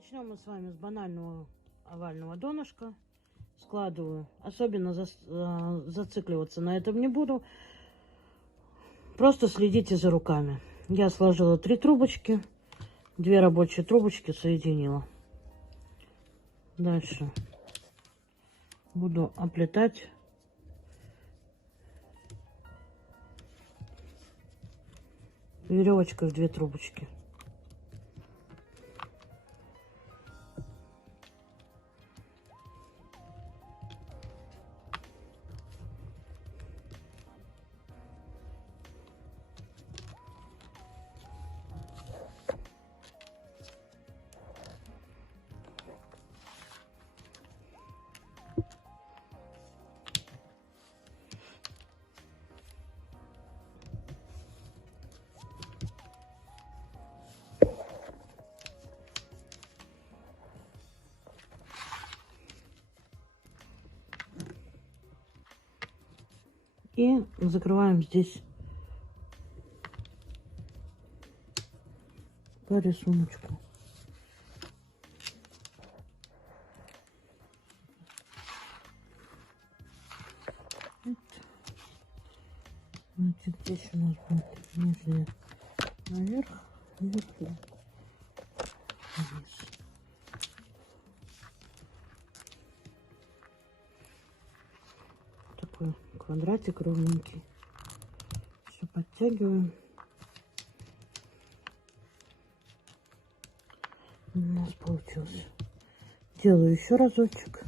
Начнем мы с вами с банального овального донышка. Складываю. Особенно зацикливаться на этом не буду. Просто следите за руками. Я сложила 3 трубочки. 2 рабочие трубочки соединила. Дальше буду оплетать веревочкой в 2 трубочки. И закрываем здесь по рисунку. Значит, здесь у нас будет нижняя наверх, вверху вниз. Такой квадратик ровненький. Все подтягиваем. У нас получилось. Делаю еще разочек.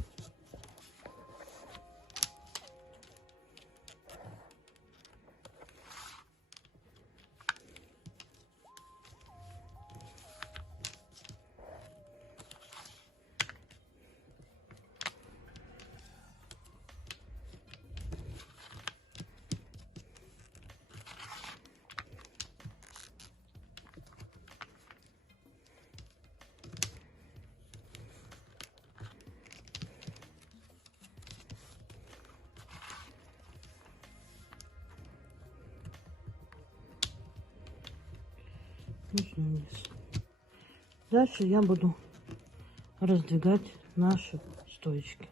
Вниз. Дальше я буду раздвигать наши стоечки.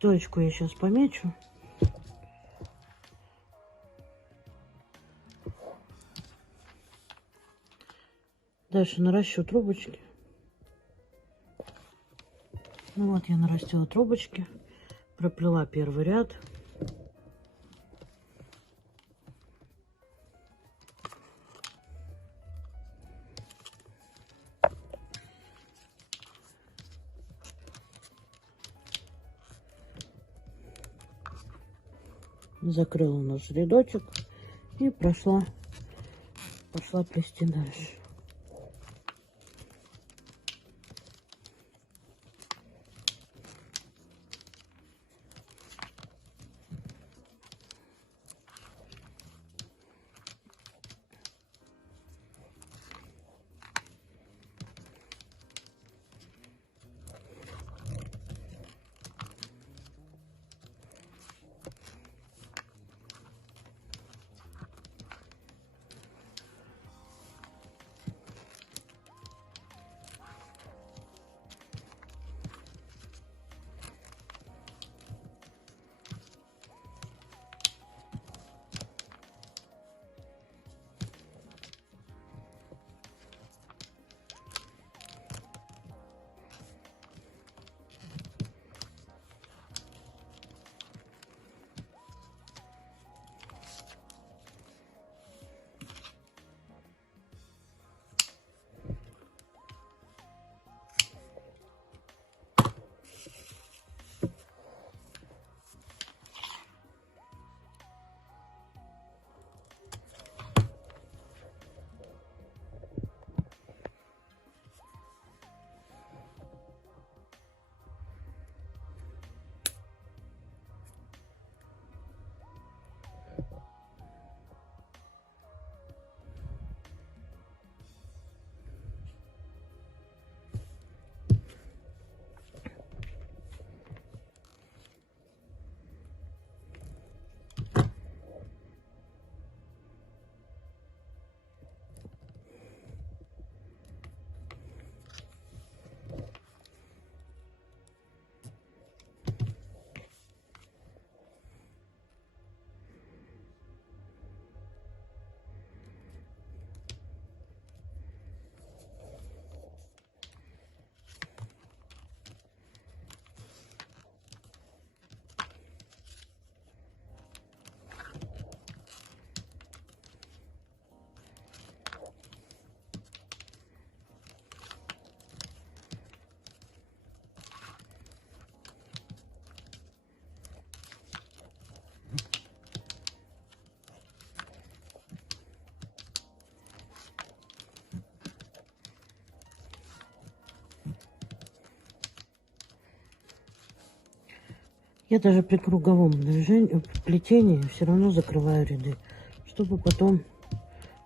Стоечку я сейчас помечу. Дальше наращу трубочки. Ну вот я нарастила трубочки, проплела первый ряд. Закрыла наш рядочек и пошла плести дальше. Я даже при круговом движении, плетении все равно закрываю ряды, чтобы потом,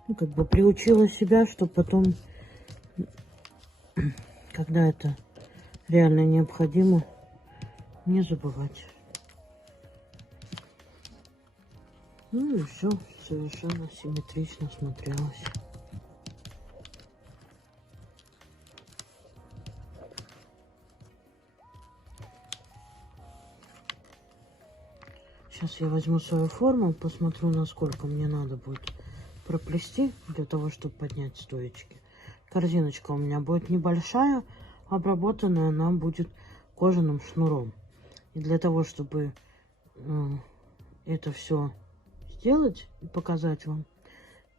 ну, как бы приучила себя, чтобы потом, когда это реально необходимо, не забывать. Ну и все совершенно симметрично смотрелось. Сейчас я возьму свою форму, посмотрю, насколько мне надо будет проплести для того, чтобы поднять стоечки. Корзиночка у меня будет небольшая, обработанная она будет кожаным шнуром. И для того, чтобы это все сделать и показать вам,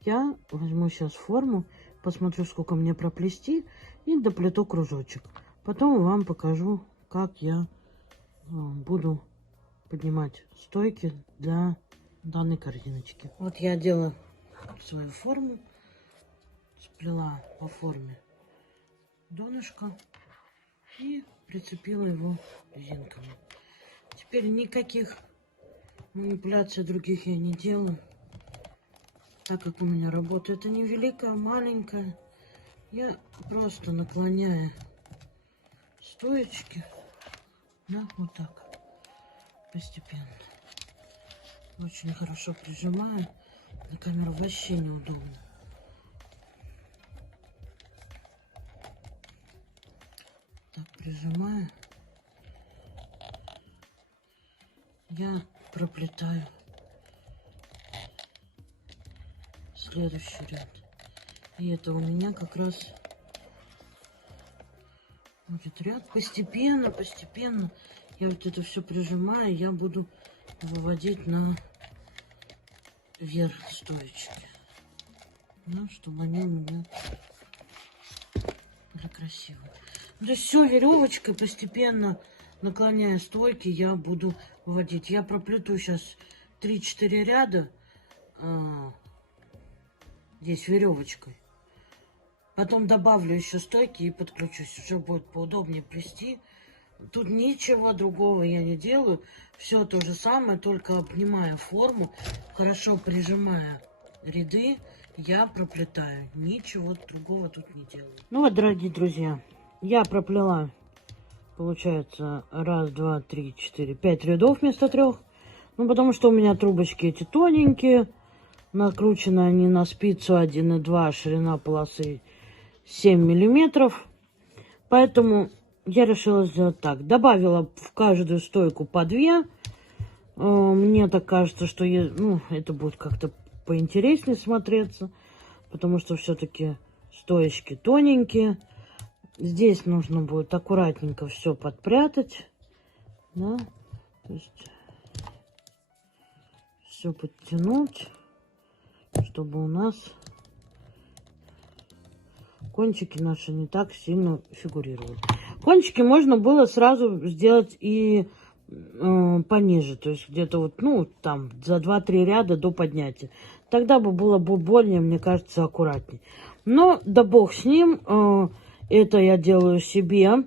я возьму сейчас форму, посмотрю, сколько мне проплести, и доплету кружочек. Потом вам покажу, как я буду поднимать стойки для данной корзиночки. Вот я одела свою форму, сплела по форме донышко и прицепила его резинками. Теперь никаких манипуляций других я не делаю, так как у меня работа это не великая, а маленькая. Я просто наклоняю стоечки, да, вот так, постепенно. Очень хорошо прижимаю. На камеру вообще неудобно. Так, прижимаю. Я проплетаю следующий ряд. И это у меня как раз будет ряд. Постепенно, постепенно я вот это все прижимаю. Я буду выводить на вверх стоечки. Ну, чтобы они у меня были красивые. Да все, веревочкой постепенно, наклоняя стойки, я буду выводить. Я проплету сейчас 3-4 ряда здесь веревочкой. Потом добавлю еще стойки и подключусь. Уже будет поудобнее плести. Тут ничего другого я не делаю. Все то же самое, только обнимая форму, хорошо прижимая ряды, я проплетаю. Ничего другого тут не делаю. Ну вот, дорогие друзья, я проплела, получается, 1, 2, 3, 4, 5 рядов вместо 3. Ну, потому что у меня трубочки эти тоненькие. Накручены они на спицу 1,2, ширина полосы 7 миллиметров. Поэтому я решила сделать так. Добавила в каждую стойку по 2. Мне так кажется, что это будет как-то поинтереснее смотреться. Потому что все-таки стоечки тоненькие. Здесь нужно будет аккуратненько все подпрятать. Да? То есть все подтянуть, чтобы у нас кончики наши не так сильно фигурировали. Кончики можно было сразу сделать и пониже, то есть где-то вот, ну, там, за 2-3 ряда до поднятия. Тогда бы было бы более, мне кажется, аккуратней. Но да бог с ним, это я делаю себе,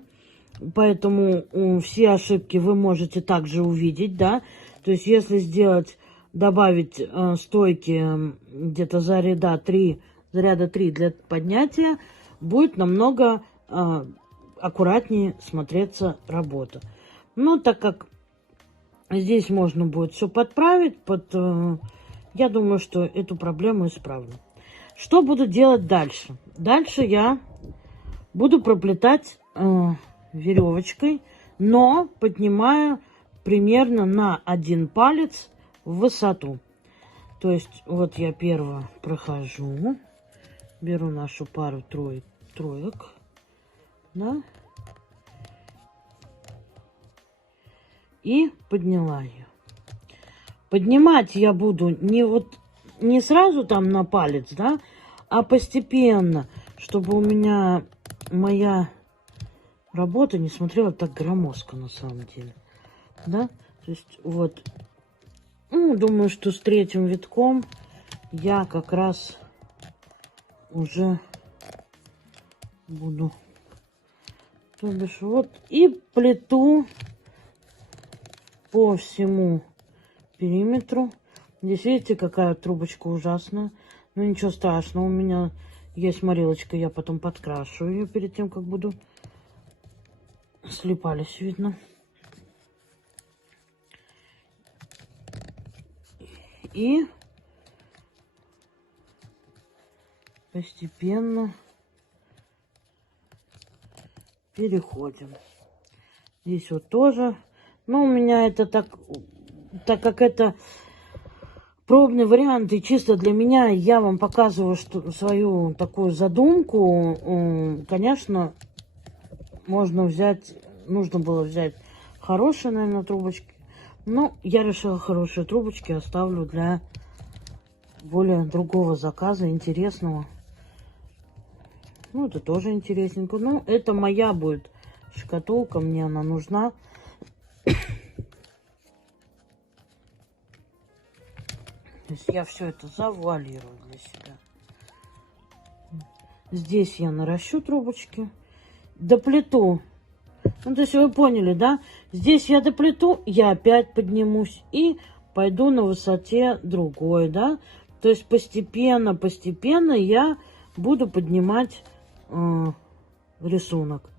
поэтому все ошибки вы можете также увидеть, да. То есть если сделать, добавить стойки где-то за ряда 3 для поднятия, будет намного аккуратнее смотреться работа. Но так как здесь можно будет все подправить, я думаю, что эту проблему исправлю. Что буду делать дальше? Дальше я буду проплетать веревочкой, но поднимаю примерно на 1 палец в высоту. То есть вот я первую прохожу, беру нашу пару троек, да, и подняла ее. Поднимать я буду не сразу там на палец, да, а постепенно, чтобы у меня моя работа не смотрела так громоздко на самом деле, да. То есть вот, думаю, что с 3-м витком я как раз уже буду, то бишь вот, и плету по всему периметру. Здесь видите, какая трубочка ужасная. Но ничего страшного, у меня есть морилочка, я потом подкрашу ее перед тем, как буду. Слипались, видно. И постепенно переходим. Здесь вот тоже. Но у меня это так как это пробный вариант, и чисто для меня, я вам показываю свою такую задумку. Конечно, нужно было взять хорошие, наверное, трубочки. Но я решила, хорошие трубочки оставлю для более другого заказа, интересного. Ну, это тоже интересненько. Ну, это моя будет шкатулка, мне она нужна. То есть я все это завуалирую для себя. Здесь я наращу трубочки. Доплету. Ну, то есть вы поняли, да? Здесь я доплету, я опять поднимусь и пойду на высоте другой, да? То есть постепенно я буду поднимать рисунок.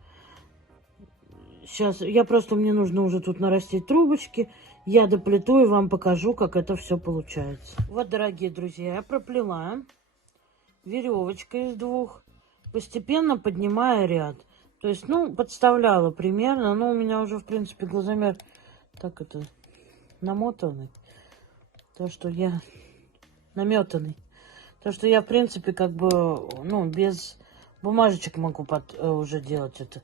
Сейчас мне нужно уже тут нарастить трубочки. Я доплету и вам покажу, как это все получается. Вот, дорогие друзья, я проплела веревочкой из двух, постепенно поднимая ряд. То есть, ну, подставляла примерно. Но у меня уже, в принципе, глазомер так это намотанный. То, что я наметанный. То, что я, в принципе, как бы, ну, без бумажечек могу уже делать это.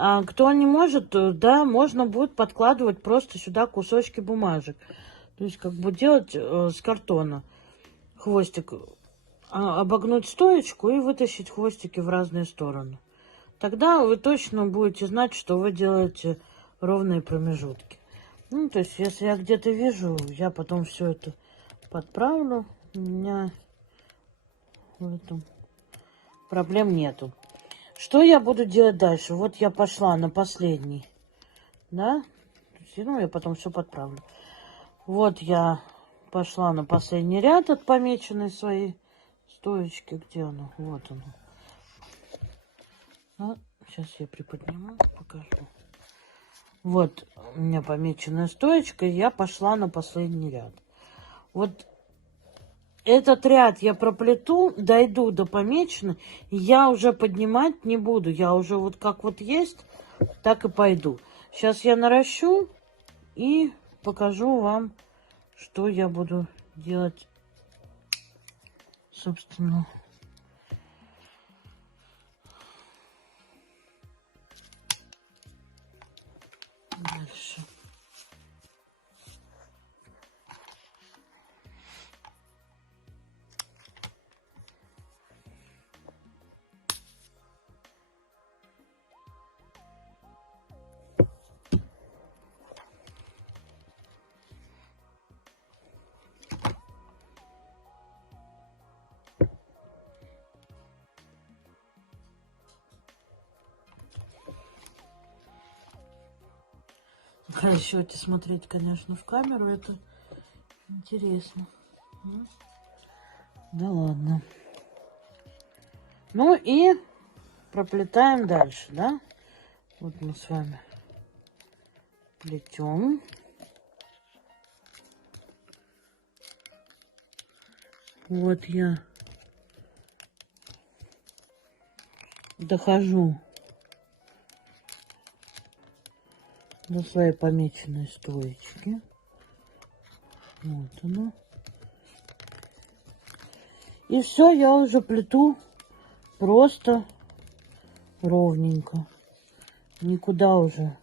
А кто не может, да, можно будет подкладывать просто сюда кусочки бумажек. То есть, как бы делать с картона хвостик, обогнуть стоечку и вытащить хвостики в разные стороны. Тогда вы точно будете знать, что вы делаете ровные промежутки. Ну, то есть, если я где-то вижу, я потом все это подправлю. У меня в этом проблем нету. Что я буду делать дальше? Вот я пошла на последний, да? Ну, я потом все подправлю. Вот я пошла на последний ряд от помеченной своей стоечки. Где оно? Вот оно. Сейчас я приподниму, покажу. Вот у меня помеченная стоечка, и я пошла на последний ряд. Вот этот ряд я проплету, дойду до помеченной, и я уже поднимать не буду. Я уже вот как вот есть, так и пойду. Сейчас я наращу и покажу вам, что я буду делать, собственно. Дальше. В расчете смотреть, конечно, в камеру, это интересно. Да ладно. Ну и проплетаем дальше, да? Вот мы с вами плетем. Вот я дохожу до своей помеченной стоечки. Вот она. И все, я уже плету просто ровненько. Никуда уже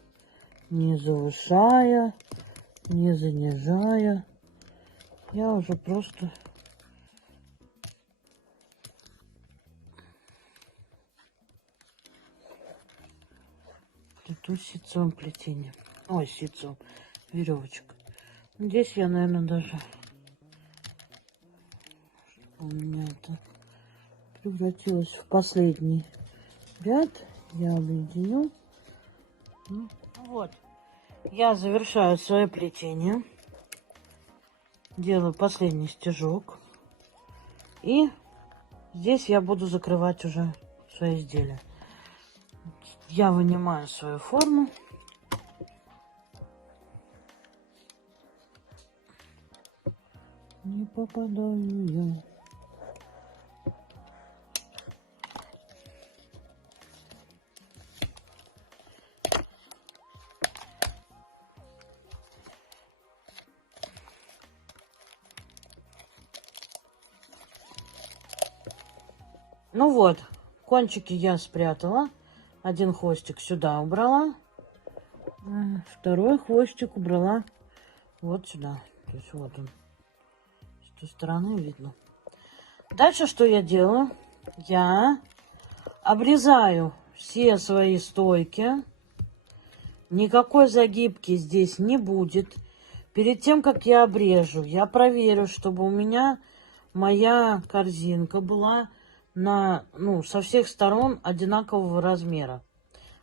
не завышая, не занижая. Я уже просто плету ситцевым плетением. Ой, ситцевым, веревочка. Здесь я, наверное, даже у меня это превратилось в последний ряд. Я объединю. Вот. Я завершаю свое плетение. Делаю последний стежок. И здесь я буду закрывать уже свои изделия. Я вынимаю свою форму. Не попадаю. Ну вот, кончики я спрятала. Один хвостик сюда убрала. Второй хвостик убрала вот сюда. То есть вот он. С той стороны видно. Дальше что я делаю? Я обрезаю все свои стойки. Никакой загибки здесь не будет. Перед тем, как я обрежу, я проверю, чтобы у меня моя корзинка была со всех сторон одинакового размера,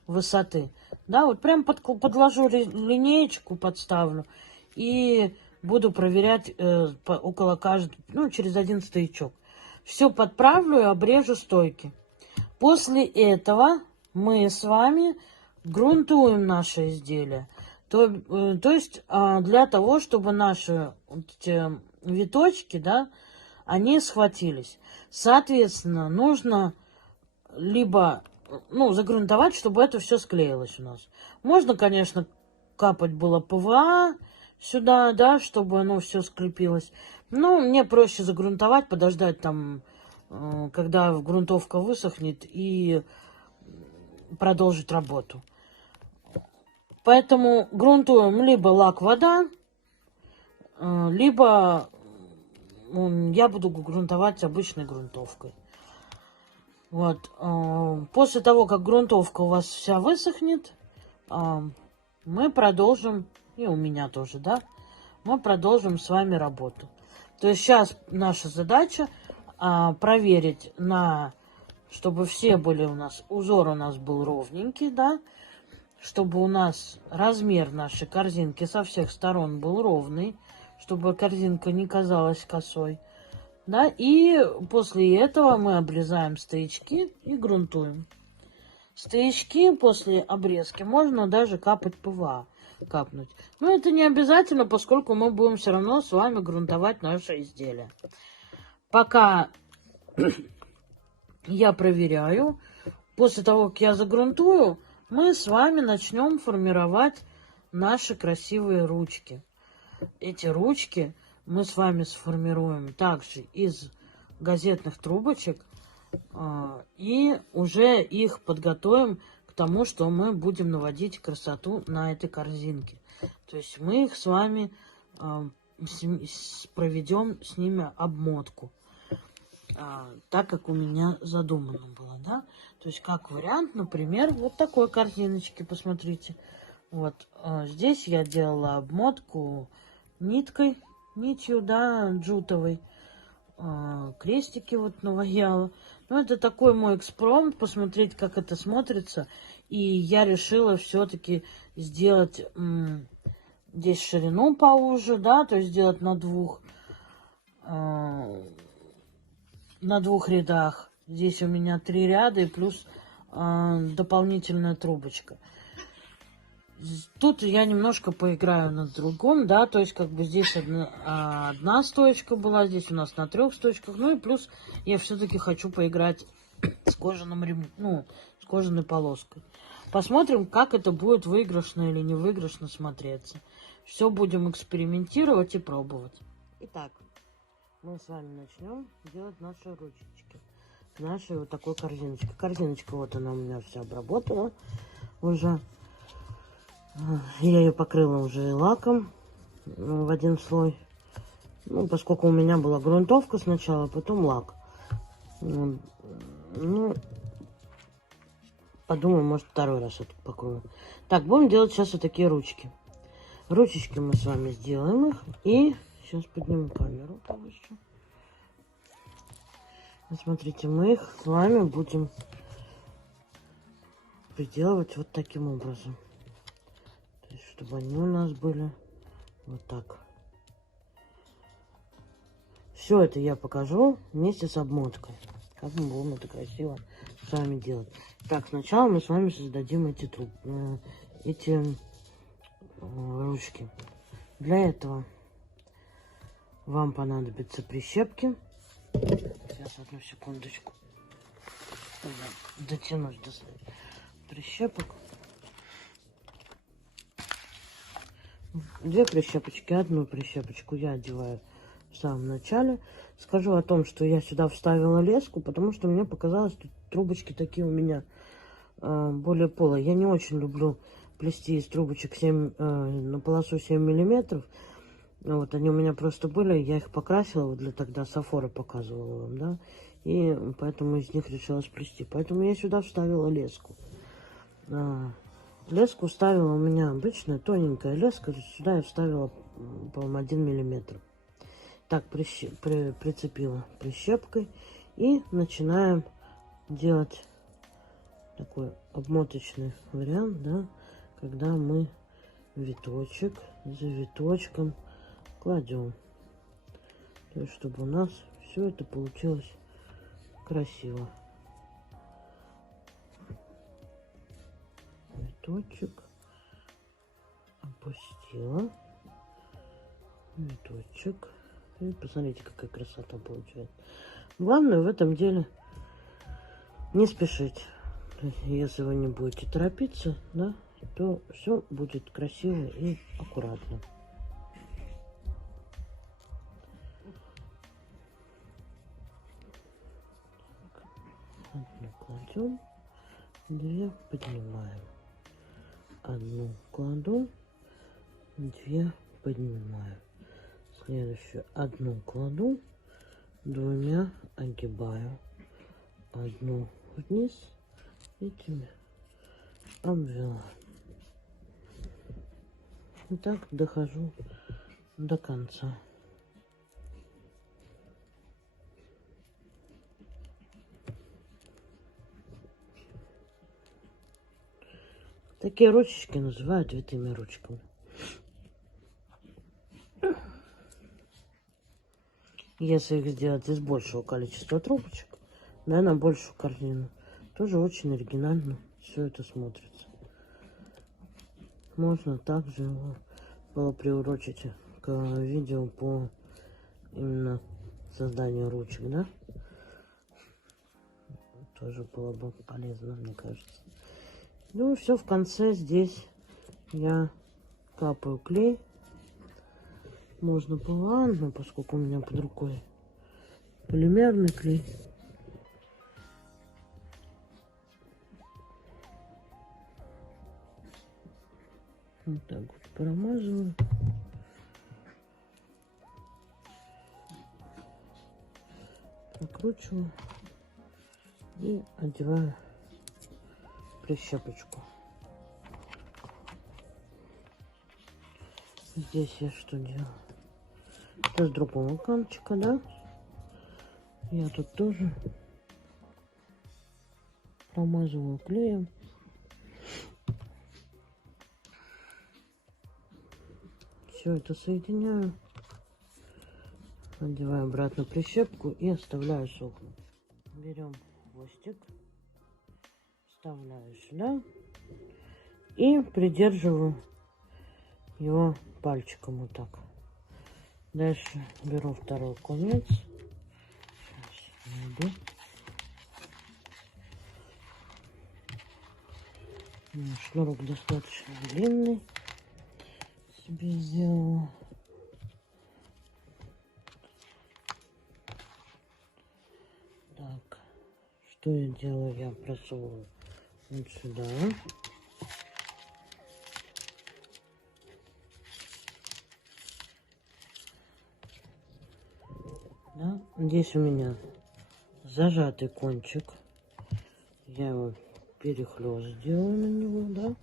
высоты. Да, вот прям подложу линеечку, подставлю и буду проверять около каждого, через один стоячок. Все подправлю и обрежу стойки. После этого мы с вами грунтуем наше изделие. То есть для того, чтобы наши виточки, да, они схватились. Соответственно, нужно либо загрунтовать, чтобы это все склеилось у нас. Можно, конечно, капать было ПВА сюда, да, чтобы оно все скрепилось. Но мне проще загрунтовать, подождать там, когда грунтовка высохнет, и продолжить работу. Поэтому грунтуем либо лак-вода, либо я буду грунтовать обычной грунтовкой. Вот. После того, как грунтовка у вас вся высохнет, мы продолжим, и у меня тоже, да, мы продолжим с вами работу. То есть сейчас наша задача проверить, чтобы все были у нас, узор у нас был ровненький, да, чтобы у нас размер нашей корзинки со всех сторон был ровный, чтобы корзинка не казалась косой. Да, и после этого мы обрезаем стоячки и грунтуем. Стоячки после обрезки можно даже капать ПВА. Капнуть. Но это не обязательно, поскольку мы будем все равно с вами грунтовать наше изделие. Пока я проверяю, после того, как я загрунтую, мы с вами начнем формировать наши красивые ручки. Эти ручки мы с вами сформируем также из газетных трубочек и уже их подготовим к тому, что мы будем наводить красоту на этой корзинке. То есть мы их с вами проведем с ними обмотку, так как у меня задумано было, да. То есть как вариант, например, вот такой корзиночки, посмотрите. Вот здесь я делала обмотку нитью, да, джутовой. Крестики вот наваяла. Ну, это такой мой экспромт, посмотреть, как это смотрится. И я решила все-таки сделать здесь ширину поуже, да, то есть сделать на двух рядах. Здесь у меня 3 ряда и плюс дополнительная трубочка. Тут я немножко поиграю на другом, да, то есть как бы здесь одна стоечка была, здесь у нас на 3 стоечках, ну и плюс я все-таки хочу поиграть с кожаным с кожаной полоской. Посмотрим, как это будет выигрышно или не выигрышно смотреться. Все будем экспериментировать и пробовать. Итак, мы с вами начнем делать наши ручечки. Нашей вот такой корзиночки. Корзиночка вот она у меня вся обработана уже. Я ее покрыла уже лаком в один слой. Ну, поскольку у меня была грунтовка сначала, потом лак. Ну, подумаю, может, второй раз это покрою. Так, будем делать сейчас вот такие ручки. Ручечки мы с вами сделаем их. И сейчас подниму камеру повыше. Смотрите, мы их с вами будем приделывать вот таким образом. чтобы они у нас были вот так. Все это я покажу вместе с обмоткой. Как мы будем это красиво с вами делать. Так, сначала мы с вами создадим эти ручки. Для этого вам понадобятся прищепки. Сейчас, одну секундочку. Дотянусь до прищепок. 2 прищепочки. Одну прищепочку я одеваю в самом начале. Скажу о том, что я сюда вставила леску, потому что мне показалось, что трубочки такие у меня более полые. Я не очень люблю плести из трубочек 7, на полосу 7 миллиметров. Вот они у меня просто были, я их покрасила, вот для тогда Сафора показывала вам, да, и поэтому из них решила сплести. Поэтому я сюда вставила леску. Леску вставила у меня обычная тоненькая леска, сюда я вставила, по-моему, 1 миллиметр. Так, прицепила прищепкой и начинаем делать такой обмоточный вариант, да, когда мы виточек за виточком кладем, то есть чтобы у нас все это получилось красиво. Виточек опустила, виточек, и посмотрите, какая красота получается. Главное в этом деле не спешить. Если вы не будете торопиться, да, то все будет красиво и аккуратно. Одну кладем, 2 поднимаем. Одну кладу, 2 поднимаю. Следующую одну кладу, 2 огибаю. Одну вниз, этими обвела. И так дохожу до конца. Такие ручечки называют витыми ручками. Если их сделать из большего количества трубочек, да, на большую корзину, тоже очень оригинально все это смотрится. Можно также его было приурочить к видео по именно созданию ручек, да? Тоже было бы полезно, мне кажется. Ну, все, в конце здесь я капаю клей. Можно полан, но поскольку у меня под рукой полимерный клей. Вот так вот промазываю. Прокручиваю и одеваю прищепочку. Здесь я что делаю? Это с другого кончика, да? Я тут тоже промазываю клеем. Все это соединяю. Надеваю обратно прищепку и оставляю сохнуть. Берем хвостик, вставляю сюда и придерживаю его пальчиком вот так. Дальше беру второй конец. Сейчас найду. Шнурок достаточно длинный. Себе сделала. Так, что я делаю? Я просовываю вот сюда. Да? Здесь у меня зажатый кончик. Я его перехлёст сделаю на него, да?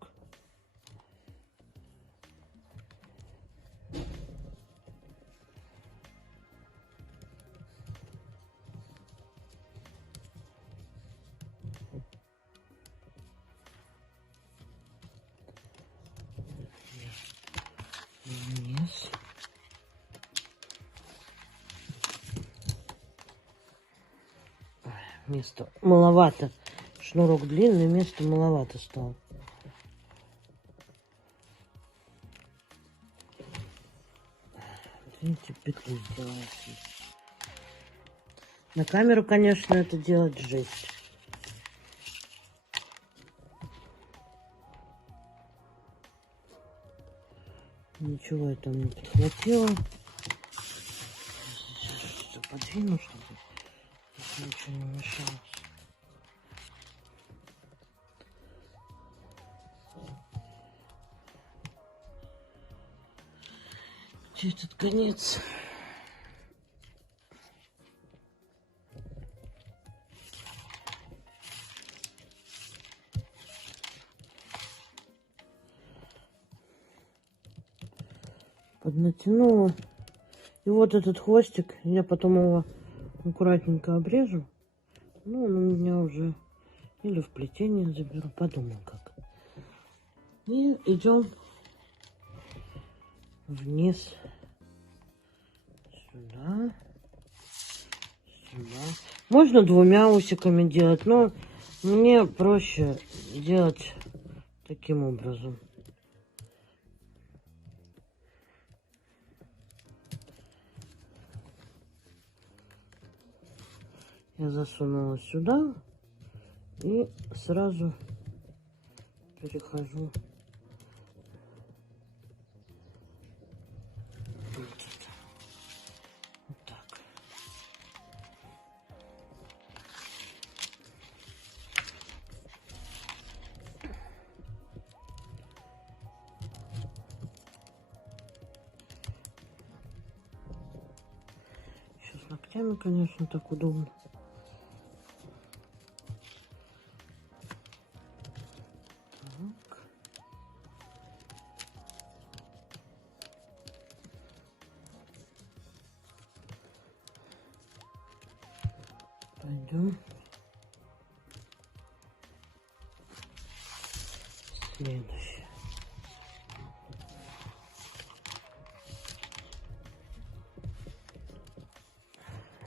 Так. Места маловато. Шнурок длинный, места маловато стало. Видите, петлю сделала. На камеру, конечно, это делать жесть. Ничего я там не подхватила. Сейчас подвину, чтобы ничего не мешалось. Где этот конец? Поднатянула. И вот этот хвостик, я потом его аккуратненько обрежу. Ну, он у меня уже или в плетение заберу, подумаю как. И идем вниз. Сюда. Сюда. Можно двумя усиками делать, но мне проще делать таким образом. Я засунула сюда и сразу перехожу. Вот так. Еще с ногтями, конечно, так удобно. Так. Пойдем. Следующее.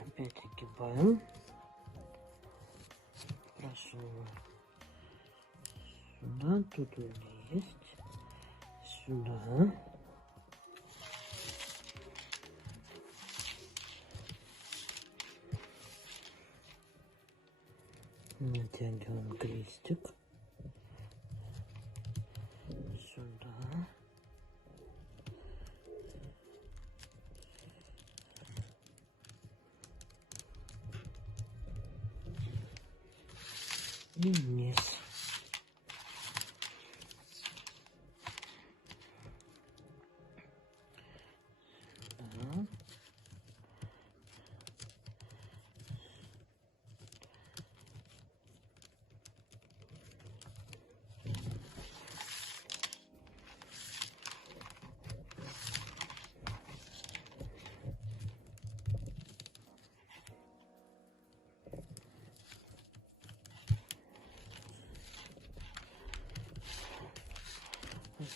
Опять огибаем. Просовываем сюда, тут есть. Сюда. Натягиваем крестик. Сюда. И вниз. Да.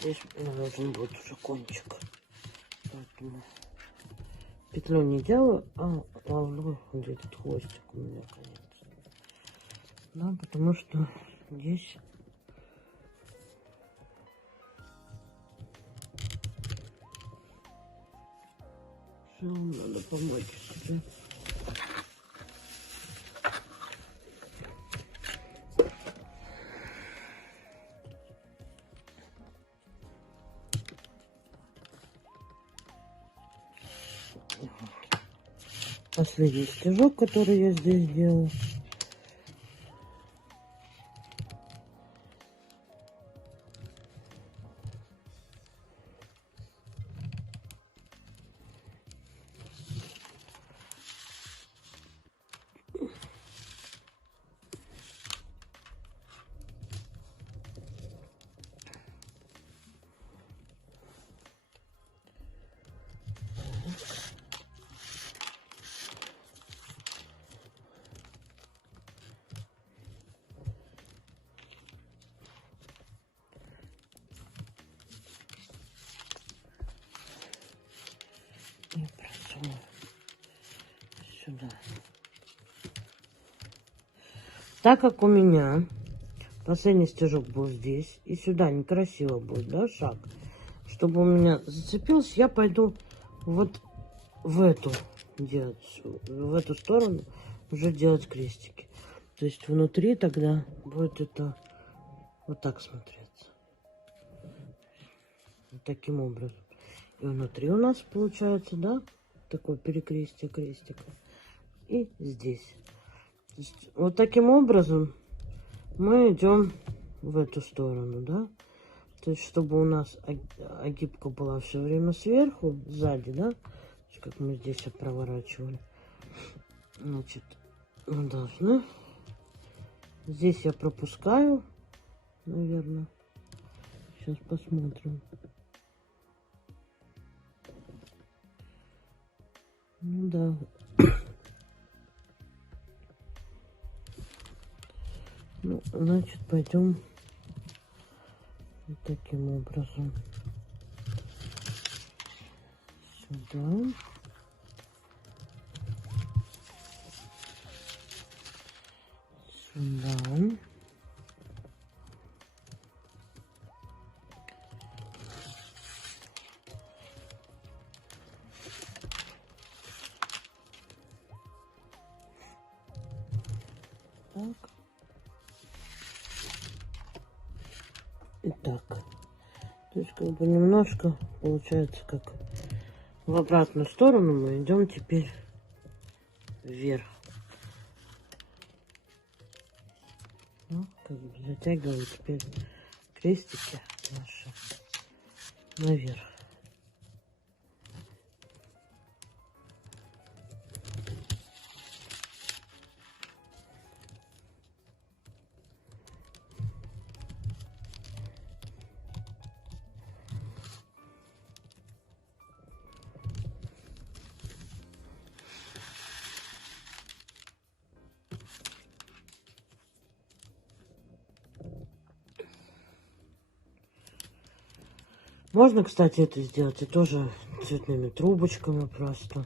Здесь мне нужен будет уже кончик. Поэтому петлю не делаю, а ловлю вот этот хвостик у меня конец. Да, потому что здесь все надо помочь себе. Последний стежок, который я здесь делаю. И просовываю сюда. Так как у меня последний стежок был здесь, и сюда некрасиво будет, да, шаг, чтобы у меня зацепился, я пойду вот в эту делать, в эту сторону уже делать крестики. То есть внутри тогда будет это вот так смотреться. Вот таким образом. И внутри у нас получается, да, такое перекрестие крестика. И здесь. То есть вот таким образом мы идем в эту сторону, да. То есть чтобы у нас огибка была все время сверху, сзади, да. Как мы здесь проворачивали. Значит, мы должны. Здесь я пропускаю, наверное. Сейчас посмотрим. Ну да. Ну, значит, пойдем вот таким образом. Сюда. Сюда. Так. И так. То есть как бы немножко получается как в обратную сторону мы идем теперь вверх. Ну, как бы затягиваем теперь крестики наши наверх. Можно, кстати, это сделать и тоже цветными трубочками просто.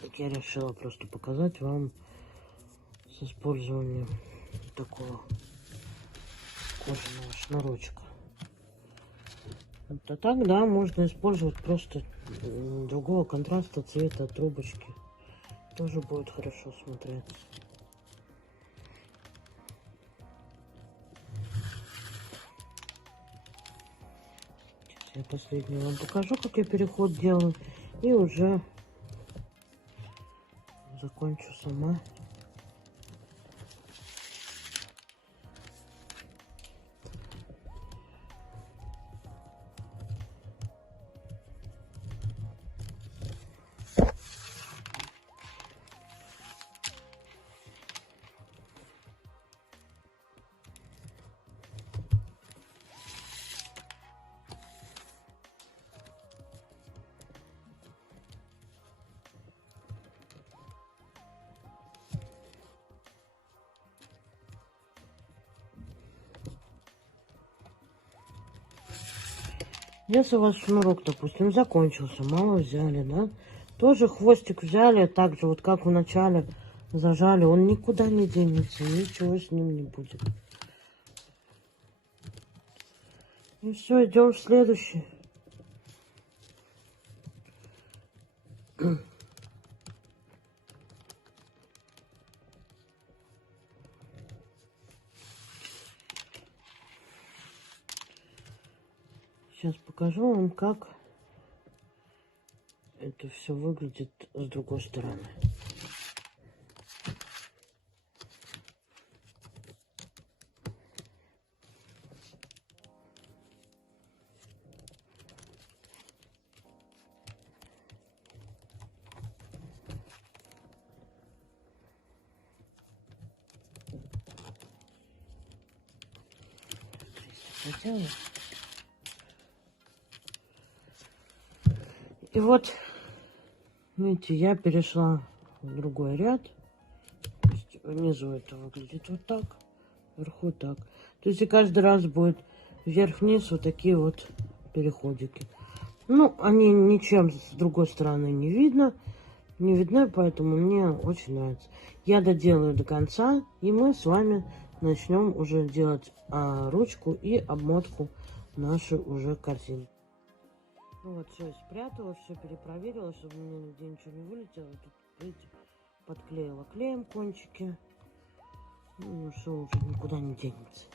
Так я решила просто показать вам с использованием такого кожаного шнурочка. А так, да, можно использовать просто другого контраста цвета трубочки. Тоже будет хорошо смотреться. Я последний вам покажу, как я переход делаю, и уже закончу сама. Если у вас шнурок, допустим, закончился, мало взяли, да, тоже хвостик взяли, так же вот как в начале зажали, он никуда не денется, ничего с ним не будет. И все, идем в следующий. Сейчас покажу вам, как это все выглядит с другой стороны. И вот, видите, я перешла в другой ряд. То есть внизу это выглядит вот так, вверху так. То есть и каждый раз будет вверх-вниз вот такие вот переходики. Ну, они ничем с другой стороны не видно. не видно, поэтому мне очень нравится. Я доделаю до конца, и мы с вами начнем уже делать ручку и обмотку нашей уже корзины. Ну вот, все спрятала, все перепроверила, чтобы у меня нигде ничего не вылетело. Тут, видите, подклеила клеем кончики. Ну, все уже никуда не денется.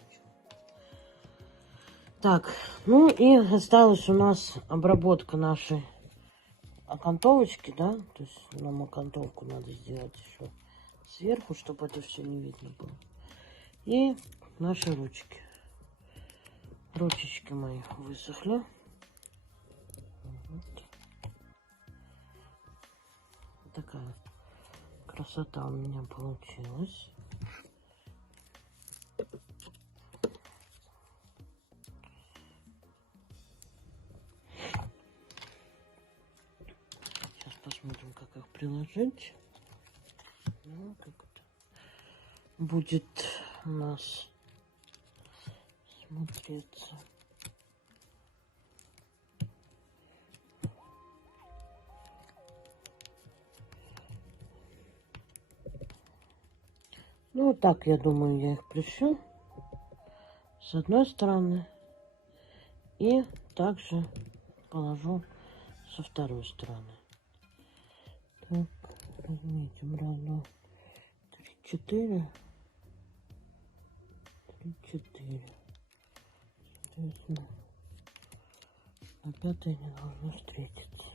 Так, ну и осталась у нас обработка нашей окантовочки, да, то есть нам окантовку надо сделать еще сверху, чтобы это все не видно было. И наши ручки. Ручечки мои высохли. Вот. Такая красота у меня получилась. Сейчас посмотрим, как их приложить. Ну, как это будет у нас смотреться. Ну, вот так, я думаю, я их пришью с одной стороны и также положу со второй стороны. Так, разметим. Раз, два, три, четыре. Три, четыре. Соответственно, на пятой не должно встретиться.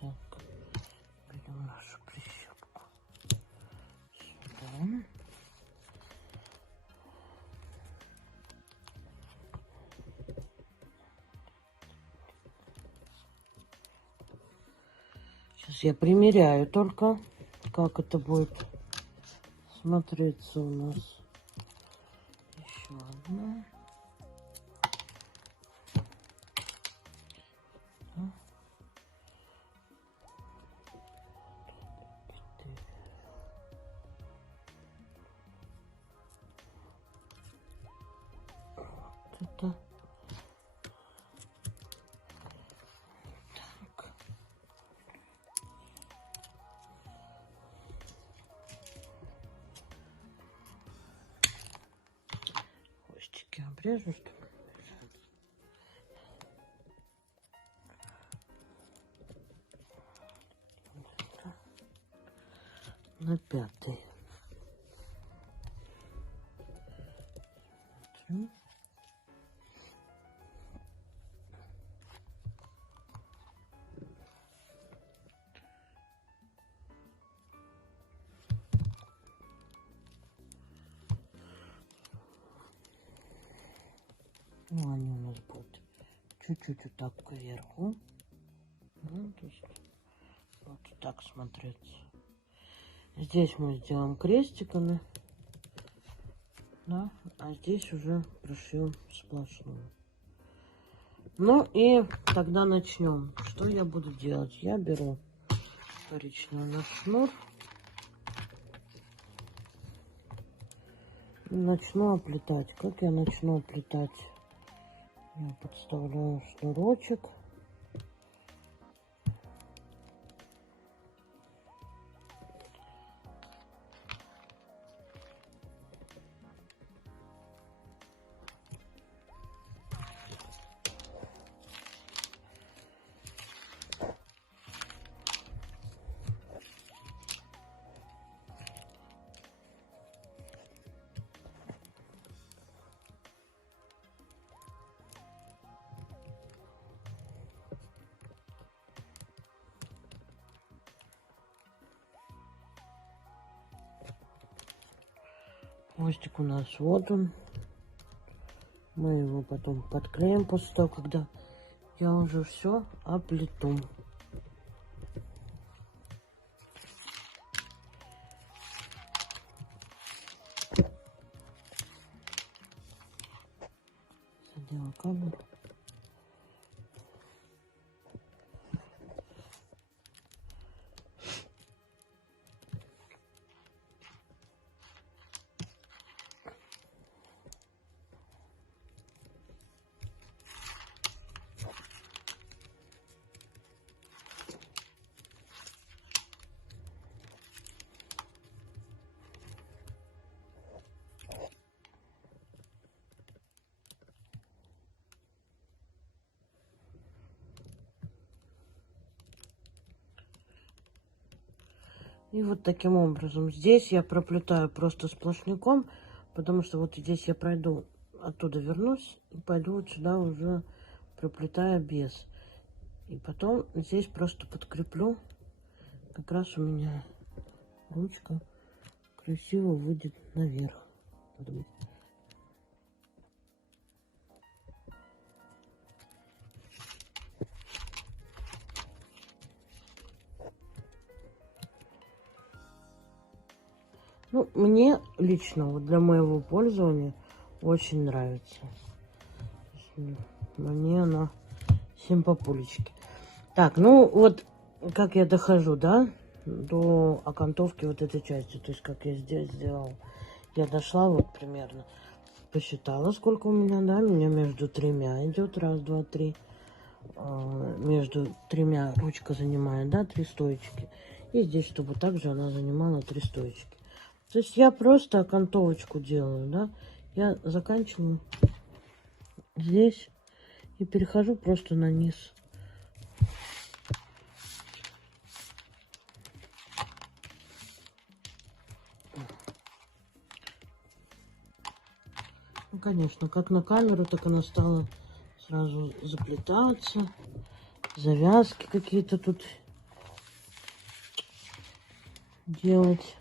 Так, берем нашу прищепку сюда. Сейчас я примеряю только, как это будет смотреться у нас. Еще одна. Это так. Хвостики обрежу, чтобы на пятой. Смотрю. Ну, они у нас будут чуть-чуть вот так кверху. Ну, то есть вот так смотреться. Здесь мы сделаем крестиками, да, а здесь уже пришьем сплошную. Ну и тогда начнем. Что я буду делать? Я беру коричневый наш шнур. И начну оплетать. Как я начну оплетать? Я подставляю шнурочек. Хвостик у нас вот он. Мы его потом подклеим после того, когда я уже все оплету. Задела камеру. И вот таким образом. Здесь я проплетаю просто сплошняком, потому что вот здесь я пройду, оттуда вернусь и пойду вот сюда уже проплетая без. И потом здесь просто подкреплю. Как раз у меня ручка красиво выйдет наверх. Ну, мне лично, вот для моего пользования, очень нравится. Мне она симпапулечки. Так, ну вот, как я дохожу, да, до окантовки вот этой части. То есть, как я здесь сделала. Я дошла вот примерно, посчитала, сколько у меня, да, у меня между тремя идет, раз, два, три. Между тремя ручка занимает, да, 3 стоечки. И здесь, чтобы также она занимала 3 стоечки. То есть я просто окантовочку делаю, да. Я заканчиваю здесь и перехожу просто на низ. Ну, конечно, как на камеру, так она стала сразу заплетаться. Завязки какие-то тут делать.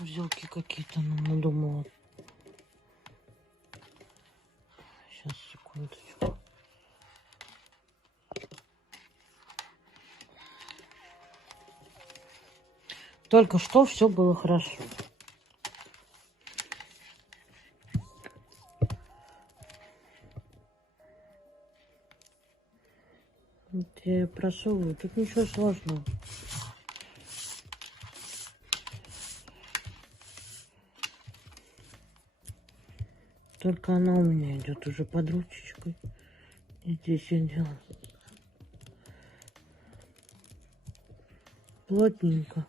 Узелки какие-то надумала. Сейчас, секундочку. Только что все было хорошо. Вот я ее просовываю. Тут ничего сложного. Только она у меня идет уже под ручечкой. И здесь я делаю плотненько.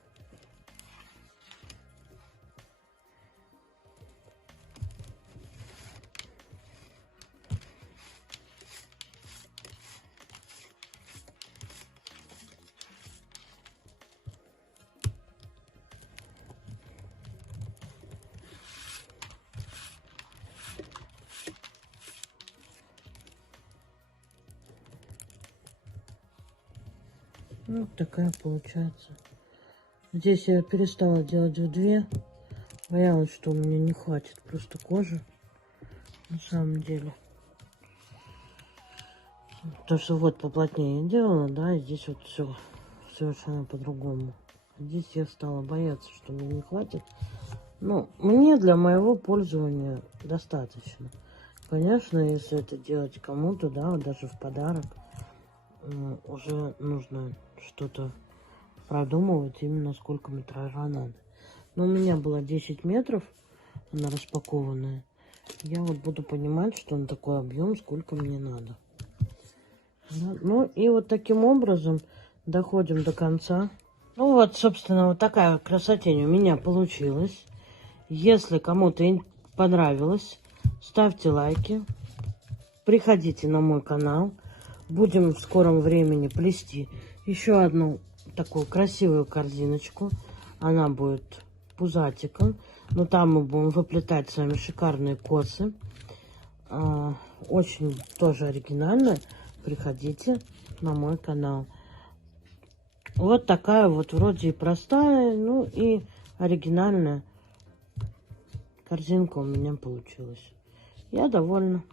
Вот такая получается. Здесь я перестала делать в 2. Боялась, что у меня не хватит просто кожи. На самом деле. То, что вот поплотнее я делала, да, и здесь вот все совершенно по-другому. Здесь я стала бояться, что мне не хватит. Ну, мне для моего пользования достаточно. Конечно, если это делать кому-то, да, вот даже в подарок, уже нужно что-то продумывать, именно сколько метража надо. Но у меня было 10 метров, она распакованная. Я вот буду понимать, что на такой объем, сколько мне надо. Да? Ну и вот таким образом доходим до конца. Ну вот, собственно, вот такая красотень у меня получилась. Если кому-то понравилось, ставьте лайки. Приходите на мой канал. Будем в скором времени плести еще одну такую красивую корзиночку. Она будет пузатиком. Но там мы будем выплетать с вами шикарные косы. Очень тоже оригинально. Приходите на мой канал. Вот такая вот вроде и простая, ну и оригинальная корзинка у меня получилась. Я довольна.